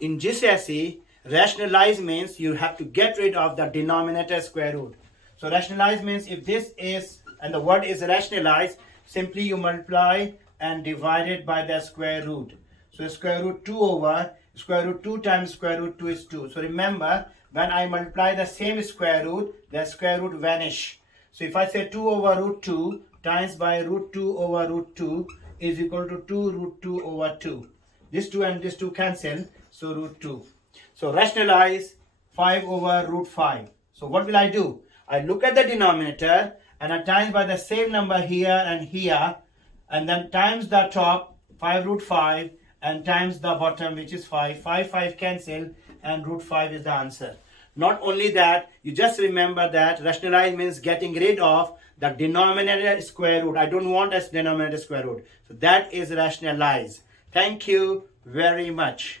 in GCSE, rationalize means you have to get rid of the denominator square root. So rationalize means if this is, and the word is rationalize, simply you multiply and divide it by the square root. So square root 2 over square root 2 times square root 2 is 2. So remember, when I multiply the same square root, the square root vanish. So if I say 2 over root 2 times by root 2 over root 2 is equal to 2 root 2 over 2. This 2 and this 2 cancel, so root 2. So rationalize 5 over root 5. So what will I do? I look at the denominator and I times by the same number here and here, and then times the top 5 root 5 and times the bottom, which is 5. 5 cancel and root 5 is the answer. Not only that, you just remember that rationalize means getting rid of the denominator square root. I don't want a denominator square root. So that is rationalize. Thank you very much.